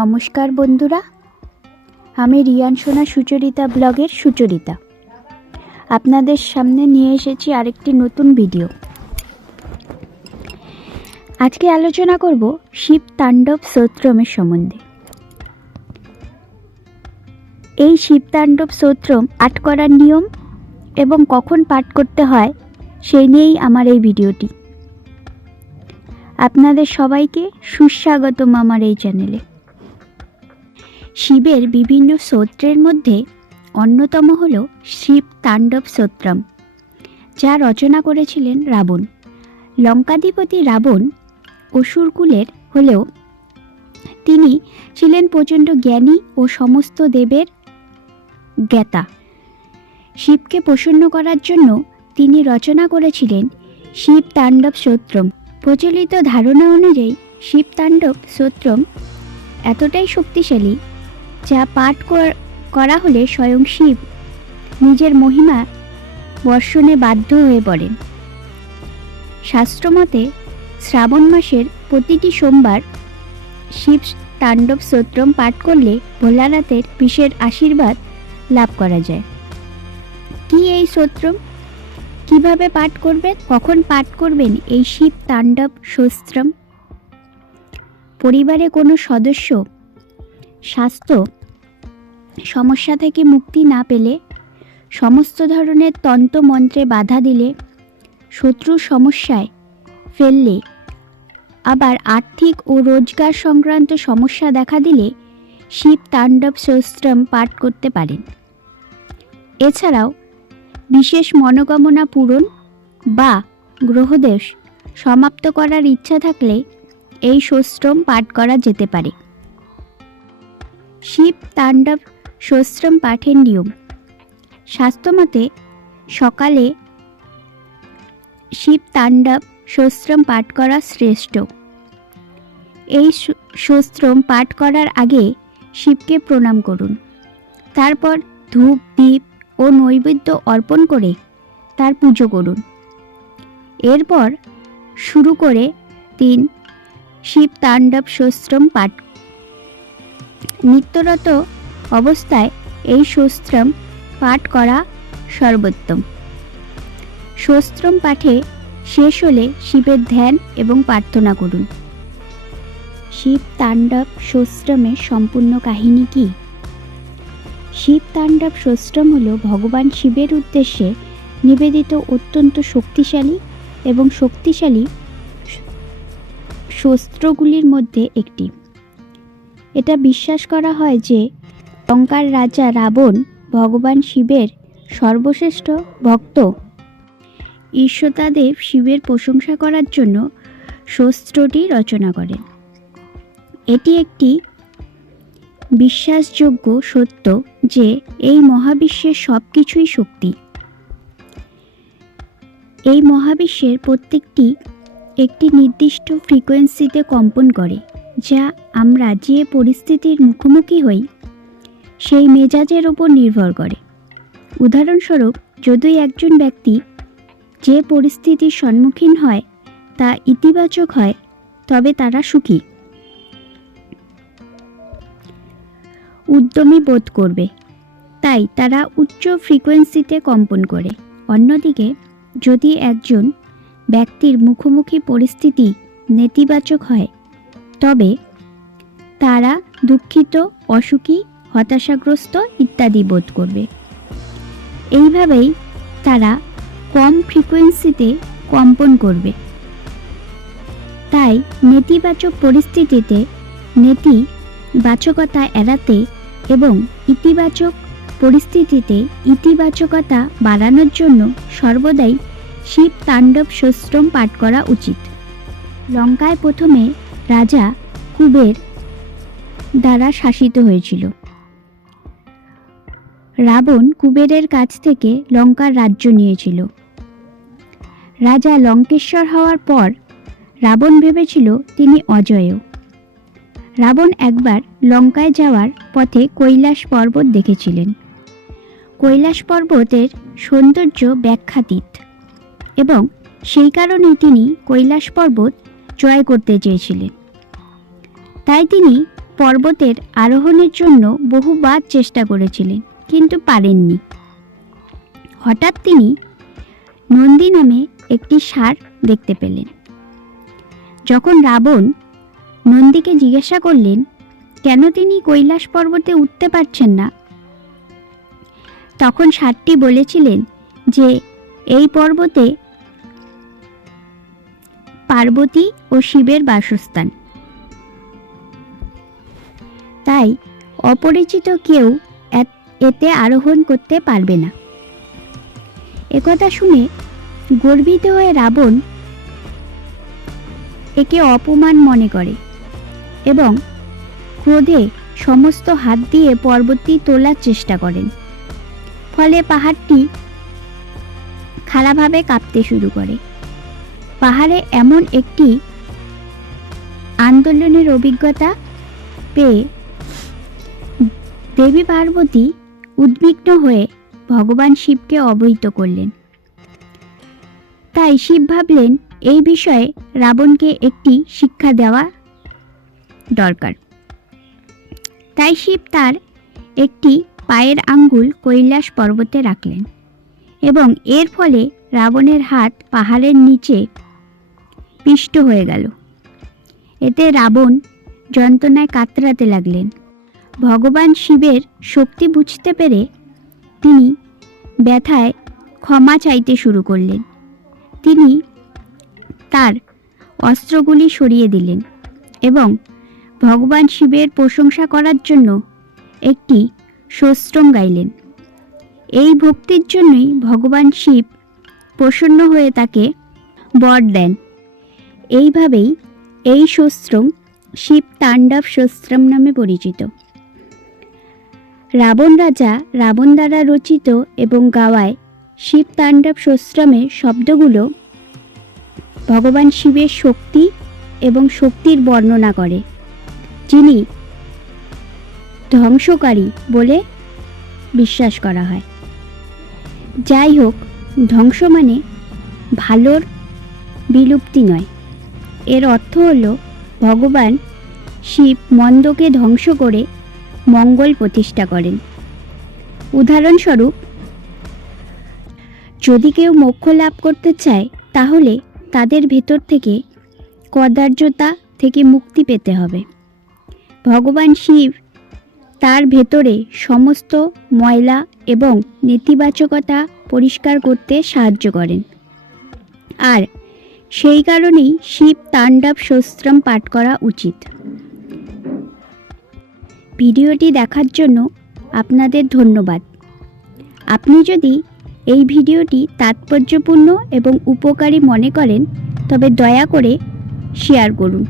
নমস্কার বন্ধুরা, আমি রিয়ান সোনা সুচরিতা ব্লগের সুচরিতা। আপনাদের সামনে নিয়ে এসেছি আরেকটি নতুন ভিডিও। আজকে আলোচনা করব শিব তাণ্ডব স্তোত্রমের সম্বন্ধে। এই শিব তাণ্ডব স্তোত্রম পাঠ করার নিয়ম এবং কখন পাঠ করতে হয় সেই নিয়েই আমার এই ভিডিওটি। আপনাদের সবাইকে সুস্বাগতম আমার এই চ্যানেলে। শিবের বিভিন্ন স্তোত্রের মধ্যে অন্যতম হল শিব তাণ্ডব স্তোত্রম, যা রচনা করেছিলেন রাবণ। লঙ্কাধিপতি রাবণ অসুরকুলের হলেও তিনি ছিলেন প্রচণ্ড জ্ঞানী ও সমস্ত দেবের জ্ঞাতা। শিবকে প্রসন্ন করার জন্য তিনি রচনা করেছিলেন শিব তাণ্ডব স্তোত্রম। প্রচলিত ধারণা অনুযায়ী শিব তাণ্ডব স্তোত্রম এতটাই শক্তিশালী যা পাঠ কর- হলে স্বয়ং শিব নিজের মহিমা বর্ষণে বাধ্য হয়ে পড়েন শাস্ত্রমতে শ্রাবণ মাসের প্রতিটি সোমবার শিব তাণ্ডব স্তোত্রম পাঠ করলে ভোলানাথের বিশের আশীর্বাদ লাভ করা যায়। কি এই স্তোত্রম? কীভাবে পাঠ করবেন? কখন পাঠ করবেন এই শিব তাণ্ডব শস্ত্রম পরিবারে কোনো সদস্য স্বাস্থ্য। সমস্যা থেকে মুক্তি না পেলে, সমস্ত ধরনের তন্ত্র মন্ত্রে বাধা দিলে, শত্রুর সমস্যায় ফেললে, আবার আর্থিক ও রোজগার সংক্রান্ত সমস্যা দেখা দিলে শিব তাণ্ডব শস্ত্রম পাঠ করতে পারেন। এছাড়াও বিশেষ মনোকামনা পূরণ বা গ্রহদেশ সমাপ্ত করার ইচ্ছা থাকলে এই শস্ত্রম পাঠ করা যেতে পারে। শিব তাণ্ডব শস্ত্রম পাঠের নিয়ম। শাস্ত্রমতে সকালে শিব তাণ্ডব সশ্রম পাঠ করা শ্রেষ্ঠ। এই সশ্রম পাঠ করার আগে শিবকে প্রণাম করুন। তারপর ধূপ, দীপ ও নৈবেদ্য অর্পণ করে তার পুজো করুন। এরপর শুরু করে তিন শিব তাণ্ডব সশ্রম পাঠ নিত্যরত অবস্থায় এই শস্ত্রম পাঠ করা সর্বোত্তম। শস্ত্রম পাঠে শেষ হলে শিবের ধ্যান এবং প্রার্থনা করুন। শিব তাণ্ডব শস্ত্রমের সম্পূর্ণ কাহিনী কি? শিব তাণ্ডব শস্ত্রম হল ভগবান শিবের উদ্দেশ্যে নিবেদিত অত্যন্ত শক্তিশালী এবং শক্তিশালী শস্ত্রগুলির মধ্যে একটি। এটা বিশ্বাস করা হয় যে লঙ্কার রাজা রাবণ ভগবান শিবের সর্বশ্রেষ্ঠ ভক্ত। ঈশ্বতাদেব শিবের প্রশংসা করার জন্য শস্ত্রটি রচনা করেন। এটি একটি বিশ্বাসযোগ্য সত্য যে এই মহাবিশ্বের সব কিছুই শক্তি। এই মহাবিশ্বের প্রত্যেকটি একটি নির্দিষ্ট ফ্রিকোয়েন্সিতে কম্পন করে। যা আমরা যে পরিস্থিতির মুখোমুখি হই, সেই মেজাজের ওপর নির্ভর করে। উদাহরণস্বরূপ, যদি একজন ব্যক্তি যে পরিস্থিতির সম্মুখীন হয়, তা ইতিবাচক হয়, তবে তারা সুখী। উদ্যমী বোধ করবে। তাই তারা উচ্চ ফ্রিকোয়েন্সিতে কম্পন করে। অন্যদিকে, যদি একজন ব্যক্তির মুখোমুখি পরিস্থিতি নেতিবাচক হয় তবে তারা দুঃখিত, অসুখী, হতাশাগ্রস্ত ইত্যাদি বোধ করবে। এইভাবেই তারা কম ফ্রিকোয়েন্সিতে কম্পন করবে। তাই নেতিবাচক পরিস্থিতিতে নেতিবাচকতা এড়াতে এবং ইতিবাচক পরিস্থিতিতে ইতিবাচকতা বাড়ানোর জন্য সর্বদাই শিব তাণ্ডব শস্ত্রম পাঠ করা উচিত। লঙ্কায় প্রথমে রাজা কুবের দ্বারা শাসিত হয়েছিল। রাবণ কুবেরের কাছ থেকে লঙ্কার রাজ্য নিয়েছিল। রাজা লঙ্কেশ্বর হওয়ার পর রাবণ ভেবেছিল তিনি অজেয় রাবণ একবার লঙ্কায় যাওয়ার পথে কৈলাস পর্বত দেখেছিলেন। কৈলাস পর্বতের সৌন্দর্য ব্যাখ্যাতীত এবং সেই কারণেই তিনি কৈলাস পর্বত জয় করতে চেয়েছিলেন। তাই তিনি পর্বতের আরোহণের জন্য বহুবার চেষ্টা করেছিলেন, কিন্তু পারেননি। হঠাৎ তিনি নন্দী নামে একটি ষাঁড় দেখতে পেলেন। যখন রাবণ নন্দীকে জিজ্ঞাসা করলেন, কেন তিনি কৈলাস পর্বতে উঠতে পারছেন না? তখন ষাঁড়টি বলেছিলেন যে, এই পর্বতে পার্বতী ও শিবের বাসস্থান। তাই অপরিচিত কেউ এতে আরোহণ করতে পারবে না। একথা শুনে গর্বিত হয়ে রাবণ একে অপমান মনে করে এবং ক্রোধে সমস্ত হাত দিয়ে পর্বতটি তোলার চেষ্টা করেন। ফলে পাহাড়টি খাড়াভাবে কাঁপতে শুরু করে। পাহাড়ে এমন একটি আন্দোলনের অভিজ্ঞতা পেয়ে দেবী পার্বতী উদ্বিগ্ন হয়ে ভগবান শিবকে অবহিত করলেন। তাই শিব ভাবলেন, এই বিষয়ে রাবণকে একটি শিক্ষা দেওয়া দরকার। তাই শিব তার একটি পায়ের আঙ্গুল কৈলাস পর্বতে রাখলেন এবং এর ফলে রাবণের হাত পাহাড়ের নিচে পিষ্ট হয়ে গেল। এতে রাবণ যন্ত্রণায় কাতরাতে লাগলেন। ভগবান শিবের শক্তি বুঝতে পেরে তিনি ব্যথায় ক্ষমা চাইতে শুরু করলেন। তিনি তার অস্ত্রগুলি সরিয়ে দিলেন এবং ভগবান শিবের প্রশংসা করার জন্য একটি সশ্রম গাইলেন। এই ভক্তির জন্যই ভগবান শিব প্রসন্ন হয়ে তাকে বর দেন। এইভাবেই এই শস্ত্রম শিব তাণ্ডব শস্ত্রম নামে পরিচিত। রাবণ রাজা রাবণ দ্বারা রচিত এবং গাওয়ায় শিব তাণ্ডব শস্ত্রমের শব্দগুলো ভগবান শিবের শক্তি এবং শক্তির বর্ণনা করে, যিনি ধ্বংসকারী বলে বিশ্বাস করা হয়। যাই হোক, ধ্বংস মানে ভালোর বিলুপ্তি নয়। এর অর্থ হল, ভগবান শিব মন্দকে ধ্বংস করে মঙ্গল প্রতিষ্ঠা করেন। উদাহরণস্বরূপ, যদি কেউ মোক্ষ লাভ করতে চায়, তাহলে তাদের ভেতর থেকে কদার্যতা থেকে মুক্তি পেতে হবে। ভগবান শিব তার ভেতরে সমস্ত ময়লা এবং নেতিবাচকতা পরিষ্কার করতে সাহায্য করেন। আর সেই কারণেই শিব তাণ্ডব শস্ত্রম পাঠ করা উচিত। ভিডিওটি দেখার জন্য আপনাদের ধন্যবাদ। আপনি যদি এই ভিডিওটি তাৎপর্যপূর্ণ এবং উপকারী মনে করেন, তবে দয়া করে শেয়ার করুন।